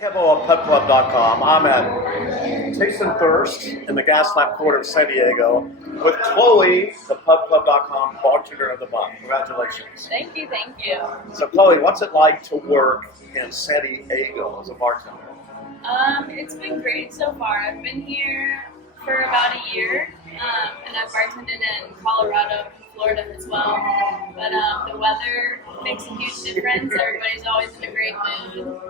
Kevo of PubClub.com. I'm at Taste and Thirst in the Gaslamp Quarter of San Diego with Chole, the PubClub.com Bartender of the Month. Congratulations. Thank you, thank you. So Chole, what's it like to work in San Diego as a bartender? It's been great so far. I've been here for about a year, and I've bartended in Colorado and Florida as well. But the weather makes a huge difference. Everybody's always in a great mood.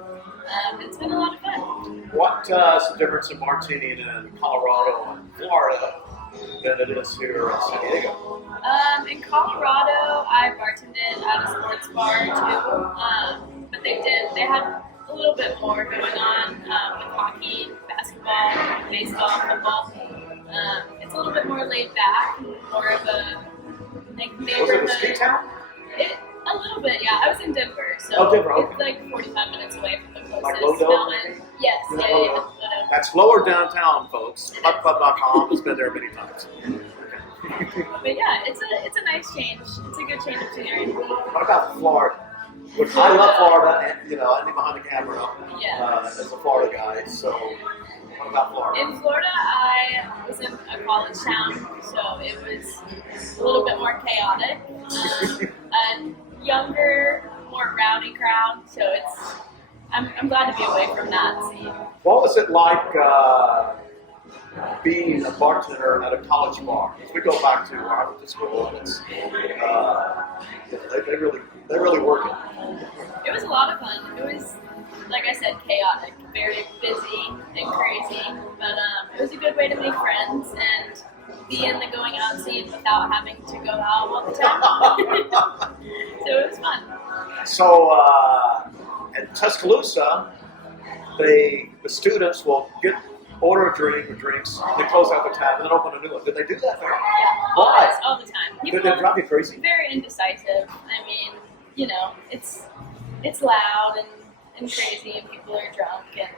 It's been a lot of fun. What's the difference in bartending in Colorado and Florida than it is here in San Diego? In Colorado, I bartended at a sports bar too, but they had a little bit more going on with hockey, basketball, baseball, football. It's a little bit more laid back, more of a neighborhood. Was it a ski town? A little bit, yeah. I was in Denver, so Denver, okay. It's like 45 minutes away from the closest Like Lodo? mountain. Yes, yeah, Lodo. That's lower downtown, folks. PubClub.com has been there many times. But yeah, it's a nice change. It's a good change of scenery. What about Florida? Which I love Florida, and I'm behind the camera as a Florida guy. So, what about Florida? In Florida, I was in a college town, so it was a little bit more chaotic. A younger, more rowdy crowd, so I'm glad to be away from that scene. What was it like being a bartender at a college bar? As we go back to where I went to school, and it's, they really work it. It was a lot of fun. It was, like I said, chaotic, very busy and crazy, but it was a good way to make friends and be in the going out scene without having to go out all the time. So it was fun. So at Tuscaloosa, the students will order a drink or drinks, they close out the tab, and then open a new one. Did they do that there? Yeah, Why? all the time. Did they drive you crazy? Very indecisive. I mean, it's loud and crazy, and people are drunk and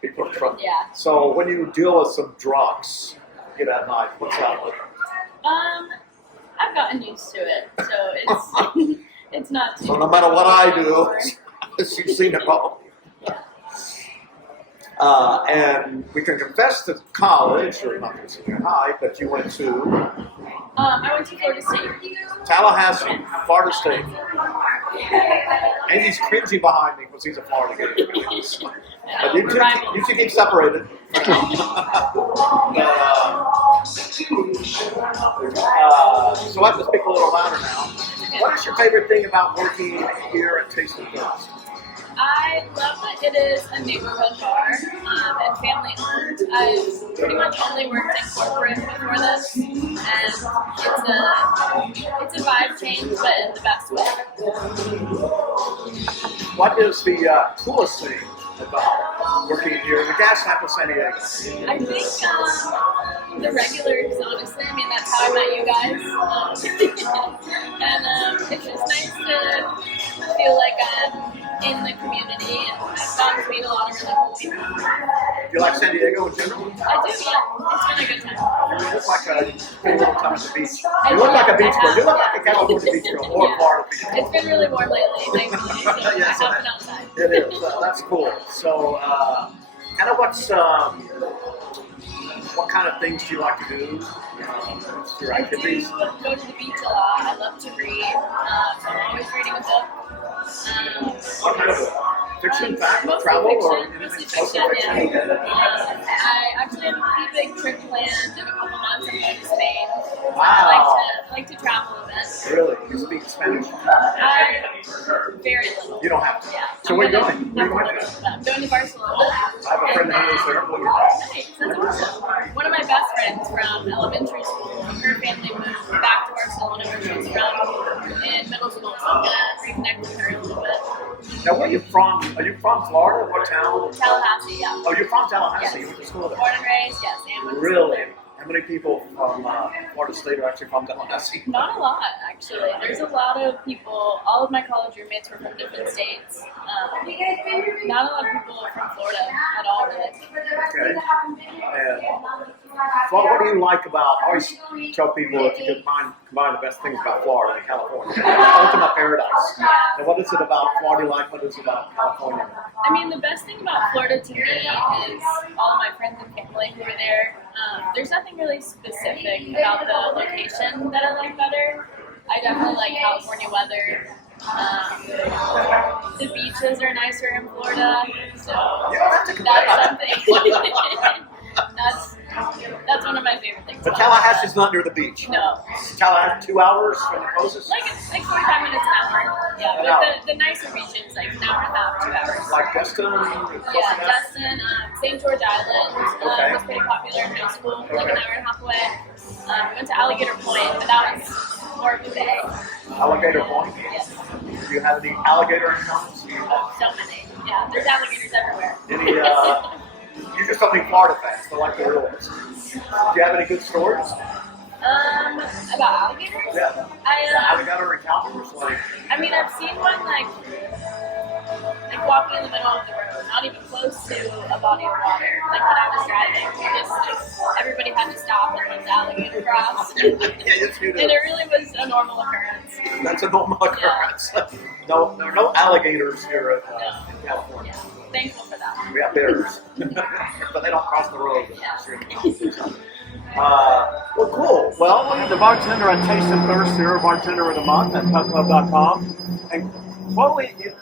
People are drunk. yeah. So when you deal with some drunks, at night, what's that like? I've gotten used to it, so it's it's not too. So no matter what I do, anymore. you've seen it all. And we can confess to college, or not to senior high, but you went to I went to Florida State. Tallahassee, Florida State. And he's cringing behind me because he's a Florida guy. But you two keep separated. So I have to speak a little louder now. What is your favorite thing about working here at Taste and Thirst? I love that it is a neighborhood bar and family owned. I've pretty much only worked in corporate before this, and it's a vibe change, but in the best way. What is the coolest thing about working here in the Gaslamp of San Diego? I think the regulars, honestly. I mean, that's how I met you guys. And it's just nice to feel like I'm in the community, and I've gotten to meet a lot of really cool people. Do you like San Diego in general? I do, yeah. It's been a good time. You look like a little time at the beach. You look like a beach girl. You look like a California beach girl or a Florida beach girl. It's been really warm lately, thankfully, so I have been outside. It is. That's cool. So, kind of what kind of things do you like to do? Your I do activities? go to the beach a lot. I love to read. So I'm always reading a book. What kind of fiction, fact, Mostly travel, fiction, or mostly mostly fiction, fiction? yeah. I actually have a pretty big trip planned in a couple months. I'm going to Spain. Wow. I like to travel a bit. Really? You speak Spanish? Very little. You don't have to. Yeah. So where are you going? Where are you going? I'm going to Barcelona. I have a friend who lives there. Nice, that's awesome. One of my best friends from elementary school, her family moved back to Barcelona where she was from in middle school, so I'm going to reconnect with her a little bit. Now, where are you from? Are you from Florida? What town? Tallahassee, yeah. Oh, you're from Tallahassee. Yes. You went to school there. Born and raised, yes. And went to Really? school there. How many people from Florida State are actually from Tallahassee? Not a lot, actually. There's a lot of people, all of my college roommates were from different states. Not a lot of people are from Florida at all, really. Okay. And Well, what do you like about? I always tell people if you could combine the best things about Florida and California, ultimate paradise. And what is it about Florida you like? What is it about California? I mean, the best thing about Florida to me is all of my friends and family who are there. There's nothing really specific about the location that I like better. I definitely like California weather. The beaches are nicer in Florida, so that's something. That's one of my favorite things. But Tallahassee's not near the beach. No. Tallahassee 2 hours from the closest? Like 45 minutes an hour. Yeah, but the nicer beaches, like an hour and a half, 2 hours. Like Destin? Yeah, Destin, St. George Island was pretty popular in high school, like an hour and a half away. We went to Alligator Point, but that was more of a day. Alligator Point? Yes. Do you have any alligator encounters? Oh, so many. Yeah, there's alligators everywhere. Any, you're just something Florida fans, so like the real ones. Do you have any good stories? About alligators? Yeah. Alligator encounters? Like, I mean, I've seen one like walking in the middle of the road, not even close to a body of water. Like when I was driving, just like everybody had to stop and let the alligator cross. yes, you do. And it really was a normal occurrence. That's a normal occurrence. Yeah. No, there are no alligators here in California. Yeah. Thankful for that. We have bears, but they don't cross the road. Yeah. Well, cool. Well, the bartender at Taste and Thirst here, bartender of the month at PubClub.com. And Chole,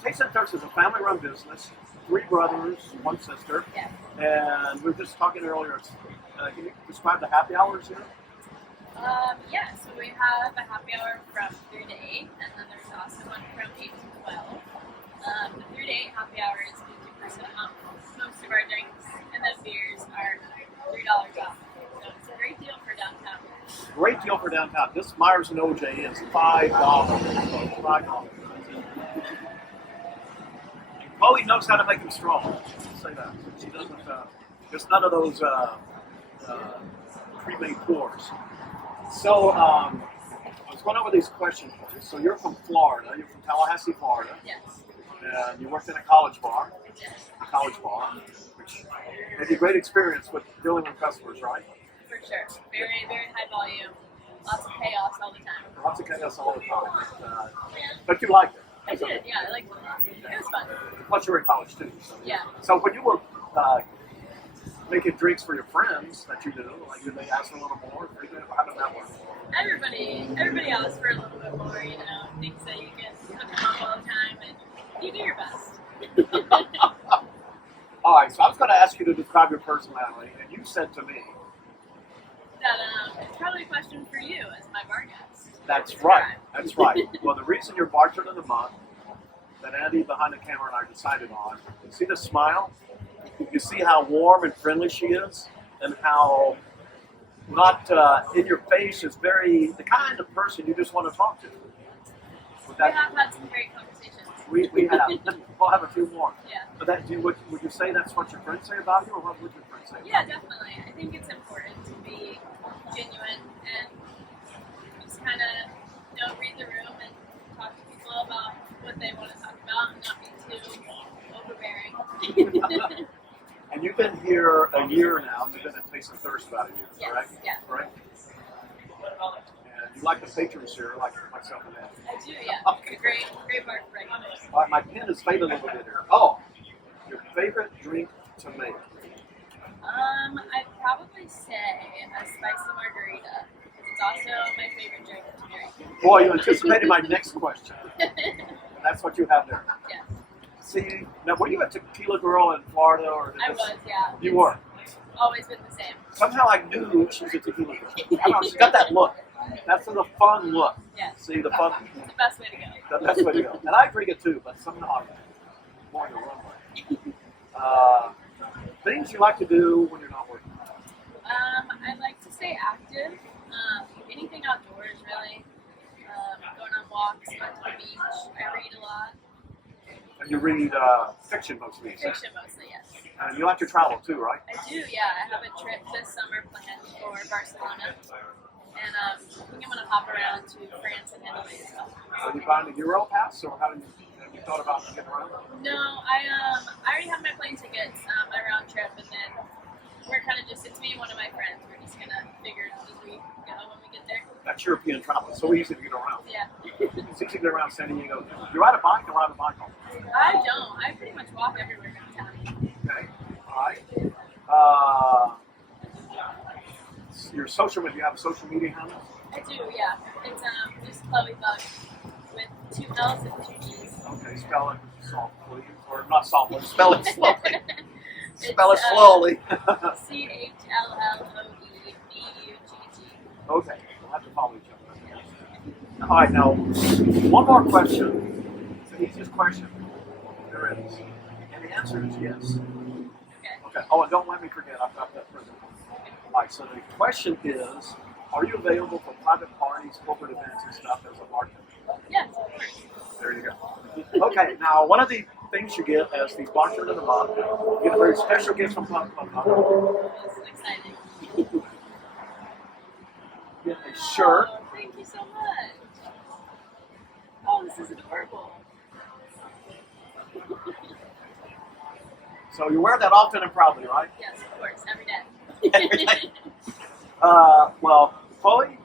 Taste and Thirst is a family-run business. 3 brothers, 1 sister. Yeah. And we were just talking earlier. Can you describe the happy hours here? Yeah, so we have a happy hour from 3 to 8, and then there's also one from 8 to 12. The 3 to 8 happy hour is 50% off most of our drinks, and then beers are $3 off. So it's a great deal for downtown. Great deal for downtown. This Myers and OJ is $5. $5. Chole knows how to make them strong. Let's say that. She doesn't. Just none of those pre-made pours. So I was going over these questions for you. So you're from Florida. You're from Tallahassee, Florida. Yes. And you worked in a college bar. Yes. A college bar, which had a great experience with dealing with customers, right? For sure. Very, very high volume. Lots of chaos all the time. Lots of chaos all the time. But you liked it. I did, yeah. Like, it was fun. Plus, you were in college too. So. Yeah. So when you were making drinks for your friends that you knew, like did they ask for a little more? How did that work? Everybody asks for a little bit more, you know, thinks that you can put them up all the time, and you do your best. All right, so I was going to ask you to describe your personality, and you said to me that it's probably a question for you as my bar guest. That's right. That's right. Well, the reason you're bartender of the month that Andy behind the camera and I decided on, you see the smile? You see how warm and friendly she is, and how not in your face is very the kind of person you just want to talk to. We have had some great conversations. We have. We'll have a few more. Yeah. But that, would you say that's what your friends say about you, or what would your friends say? Yeah, definitely. I think it's important to be genuine and just kind of read the room and talk to people about what they want to talk about and not be too overbearing. And you've been here a year now. You've been at Taste and Thirst about a year, Yes, right? yeah. Right. And you like the patrons here, like myself and Andy. I do, yeah. Okay. It's a great bar for regulars. All right, my pen is faded a little bit here. Oh, your favorite drink to make? I'd probably say a spicy margarita. It's also my favorite drink to drink. Boy, you anticipated my next question. And that's what you have there. Yes. See, now were you a tequila girl in Florida, or did I this- was, yeah. You were. Always been the same. Somehow I knew she was a tequila girl. I don't know, she's got that look. That's the fun look. Yes. See, the fun. It's the best way to go. The best way to go. And I drink it too, but somehow I'm more in the wrong way. Things you like to do when you're not working. I like to stay active. Anything outdoors, really. Going on walks, going to the beach. I read a lot. And you read fiction mostly. Fiction mostly, yes. And you like to travel too, right? I do, yeah. I have a trip this summer planned for Barcelona. And I think I'm going to hop around to France and Italy as well. Are you buying a Euro pass, or have you thought about getting around? No, I already have my plane tickets, my round trip, and then we're kind of just, it's me and one of my friends. We're just gonna figure it out as we go when we get there. That's European travel. It's so easy to get around. Yeah. It's easy to get around San Diego. You ride a bike or ride a bike home? I don't. I pretty much walk everywhere downtown. Okay. All right. Your social media, you have a social media handle? I do, yeah. It's just Chloe Bug with 2 L's and 2 G's. Okay, spell it softly. Or not softly, spell it slowly. It's, Spell it slowly. CHLLOEBUGG. Okay, we'll have to follow each other. All right, now, one more question. It's the easiest question there is. And the answer is yes. Okay. Oh, and don't let me forget, I've got that present. All right, so the question is, are you available for private parties, corporate events, and stuff as a bartender? Yes, of course. There you go. Okay, now one of the things you get as the bartender of the month, you get a very special gift from PubClub.com. This is exciting. You get a shirt. Oh, thank you so much. Oh, this is adorable. So you wear that often and proudly, right? Yes, of course, every day. Every day. Well, Chole,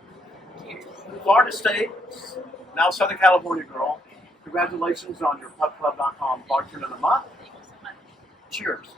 Cheers. Florida State, now Southern California girl. Congratulations on your PubClub.com Bartender of the Month. Thank you so much. Cheers.